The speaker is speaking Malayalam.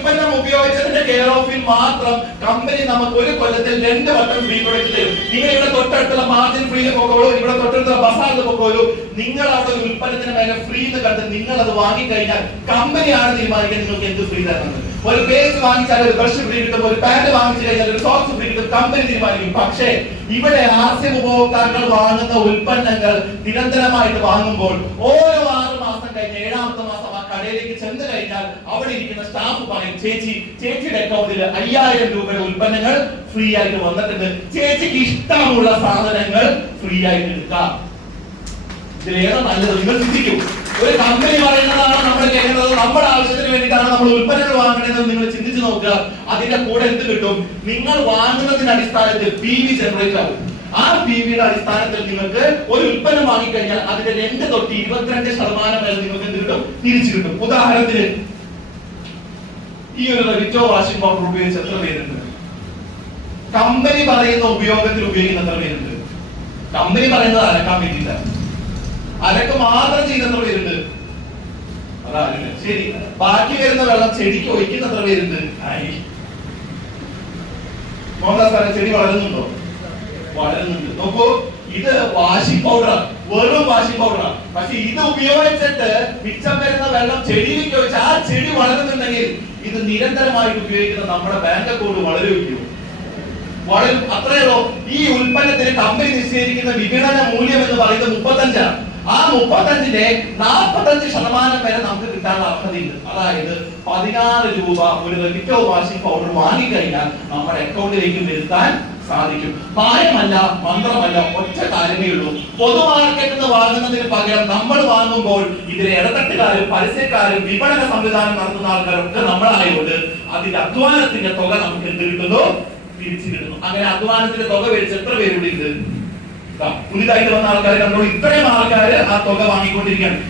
ഉൽപ്പന്നം ഉപയോഗിച്ചതിന്റെ കെയർ ഓഫിൽ മാത്രം കമ്പനി നമുക്ക് ഒരു കൊല്ലത്തിൽ 2 വട്ടം ഫ്രീ പ്രൊഡക്റ്റ് തരും. നിങ്ങൾ ഇവിടെ തൊട്ടടുത്തുള്ള മാർജിൻ ഫ്രീയിൽ പോകോളൂ, ഇവിടെ തൊട്ടടുത്തുള്ള ബസാറിൽ പോകോളൂ. നിങ്ങൾ അവിടെ ഒരു ഉൽപ്പന്നത്തിന് മേലെ ഫ്രീ എന്ന് കണ്ട് നിങ്ങൾ അത് വാങ്ങിക്കഴിഞ്ഞാൽ കമ്പനിയാണ് തീരുമാനിക്കുന്നത് നിങ്ങൾക്ക് എന്ത് ഫ്രീ തരുന്നത്. ഒരു പേസ്റ്റ് വാങ്ങിച്ചാൽ ഒരു ബ്രഷ് ഫ്രീ കിട്ടും, ഒരു പാന്റ് വാങ്ങിച്ചു കഴിഞ്ഞാൽ ഒരു സോക്സ് ഫ്രീ കിട്ടും, കമ്പനി തീരുമാനിക്കും. പക്ഷേ ഇവിടെ ആസ്യം ഉപഭോക്താക്കൾ വാങ്ങുന്ന ഉൽപ്പന്നങ്ങൾ നിരന്തരമായിട്ട് വാങ്ങുമ്പോൾ ഓരോ 6 മാസം കഴിഞ്ഞ് 7ാമത്തെ മാസം ആ കടയിലേക്ക് ചെന്ന് കഴിഞ്ഞാൽ അവിടെ ഇരിക്കുന്ന സ്റ്റാഫ് പറയും, ചേച്ചിയുടെ അക്കൗണ്ടിൽ 5000 രൂപയുടെ ഉൽപ്പന്നങ്ങൾ ഫ്രീ ആയിട്ട് വന്നിട്ടുണ്ട്, ചേച്ചിക്ക് ഇഷ്ടമുള്ള സാധനങ്ങൾ ഫ്രീ ആയിട്ട് എടുക്കാം. ഇതിലേറെ നല്ലത് നിങ്ങൾ ചിന്തിക്കും. ഒരു കമ്പനി പറയുന്നതാണ് നമ്മൾ കേൾക്കുന്നത്, നമ്മുടെ ആവശ്യത്തിന് വേണ്ടിയിട്ടാണ് നമ്മൾ ഉൽപ്പന്നങ്ങൾ വാങ്ങുന്നത്. നിങ്ങൾ ചിന്തിച്ചു നോക്കുക, അതിന്റെ കൂടെ എന്ത് കിട്ടും? നിങ്ങൾ വാങ്ങുന്നതിന്റെ അടിസ്ഥാനത്തിൽ PV ജനറേറ്റ് ആകും. ആ PVയുടെ അടിസ്ഥാനത്തിൽ നിങ്ങൾക്ക് ഒരു ഉൽപ്പന്നം വാങ്ങിക്കഴിഞ്ഞാൽ അതിന്റെ 2 തൊട്ട് 22% വരെ നിങ്ങൾക്ക് എന്ത് കിട്ടും? തിരിച്ചു കിട്ടും. ഉദാഹരണത്തിന് ഈ ഒരു റെവിറ്റോ വാഷിംഗ് പൗഡർ ഉപയോഗിച്ച് എത്ര പേരുണ്ട്? കമ്പനി പറയുന്ന ഉപയോഗത്തിൽ ഉപയോഗിക്കുന്ന എത്ര പേരുണ്ട്? കമ്പനി പറയുന്നത് അലക്കാൻ വേണ്ടിയിട്ടാണ്, അലക്ക് മാത്രം ചെയ്യുന്ന എത്ര പേരുണ്ട്? അതാരില്ല. ശരി, ബാക്കി വരുന്ന വെള്ളം ചെടിക്ക് ഒഴിക്കുന്ന എത്ര പേരുണ്ട്? ചെടി വളരുന്നുണ്ടോ? വളരുന്നുണ്ട്. നോക്കൂ, ഇത് വാഷിംഗ് പൗഡറാണ്, വെറും വാഷിംഗ് പൗഡറാണ്. പക്ഷെ ഇത് ഉപയോഗിച്ചിട്ട് മിച്ചം വരുന്ന വെള്ളം ചെടിയിലേക്ക് ഒഴിച്ച് ആ ചെടി വളരുന്നുണ്ടെങ്കിൽ ഇത് നിരന്തരമായിട്ട് ഉപയോഗിക്കുന്ന നമ്മുടെ ബാങ്ക് അക്കൗണ്ട് വളരുകയോ വളരും. അത്രയോ ഈ ഉൽപ്പന്നത്തിന് കമ്പനി നിശ്ചയിച്ചിരിക്കുന്ന വിപണന മൂല്യം എന്ന് പറയുന്നത് 35ആണ്. ആ 35ന്റെ 45% വരെ നമുക്ക് കിട്ടാനുള്ള അർഹതയുണ്ട്. അതായത് 16 രൂപ ഒരു റെവിറ്റോ വാഷിംഗ് പൗഡർ വാങ്ങിക്കഴിഞ്ഞാൽ നമ്മുടെ അക്കൗണ്ടിലേക്ക് വരുത്താൻ സാധിക്കും. മായമല്ല, മന്ത്രമല്ല, ഒറ്റ കാര്യമേ ഉള്ളൂ. പൊതുമാർക്കറ്റിൽ നിന്ന് വാങ്ങുന്നതിന് പകരം നമ്മൾ വാങ്ങുമ്പോൾ ഇതിലെ ഇടത്തട്ടുകാരും പരസ്യക്കാരും വിപണന സംവിധാനം നടത്തുന്ന ആൾക്കാരൊക്കെ നമ്മളായതുകൊണ്ട് അതിന്റെ അധ്വാനത്തിന്റെ തുക നമുക്ക് എന്ത് കിട്ടുന്നു? തിരിച്ചു കിട്ടുന്നു. അങ്ങനെ അധ്വാനത്തിന്റെ തുക മേടിച്ച് എത്ര പേരുടെ ഇത് പുതിയതായിട്ട് വന്ന ആൾക്കാർ കണ്ടോളൂ, ഇത്രയും ആൾക്കാർ ആ തുക വാങ്ങിക്കൊണ്ടിരിക്കുകയാണ്.